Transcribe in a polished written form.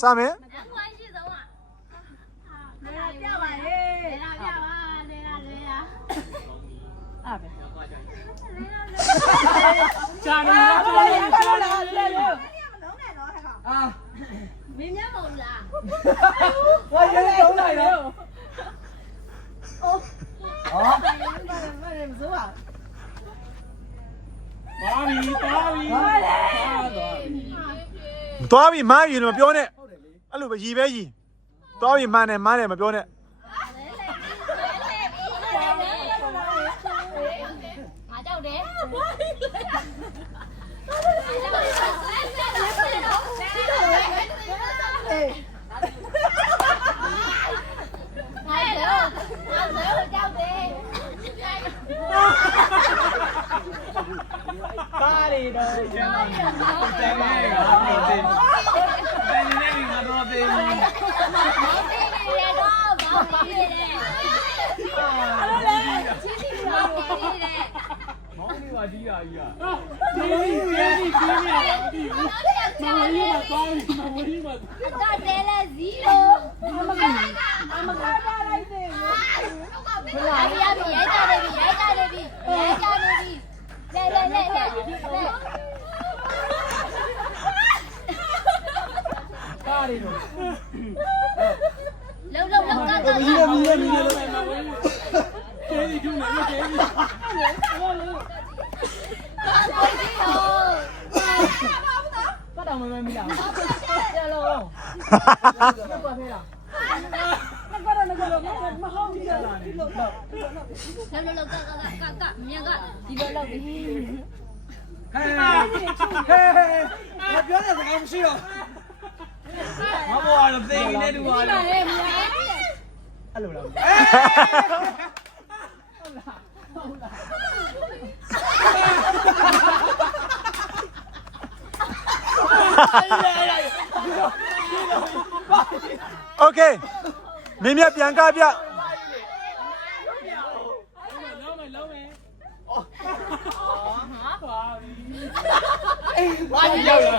စမယ်ကြာနေမင်းများမဟုတ်လားဝါရဲလုံးလိုက်တော့မစိုးပါသွားပြီမားရင်မပြောနဲ့အဲ့လိုပဲရီပဲရီသွားပြီမားနဲ့မပြောနဲ့ ငါကြောက်တယ်ကားရီတော့ကျန်တယ်ကျန်တယ်ကတော့တင်တယ်နေနေကတော့တင်တယ်မောင်လေးပါဒီဟာကြီးอ่ะဒီမှာသွားပြီမဝေးမှာတော့တယ်လေ0မကားလိုက်တယ်ရိုက်ကြနေပြီလေကားရီတော့လုံကားမီးကျေးဇူးကျုံနေကျေးဇူးဘာတော့မမမီးလားကျလုံးဘာဖေးလားနဂရမဟောင်းဒီလားလောကမြန်ကဒီလိုလောက်ပြီဟဲ့ပြောတဲ့စကားမရှိတော့မဘောတော့သိနေတယ်တူပါလေအဲ့လိုလားโอเคမင်းမြတ်ပြန်ကားပြလုံးမယ်အော်ဟာပါပြီအေးဘာရောက်လာ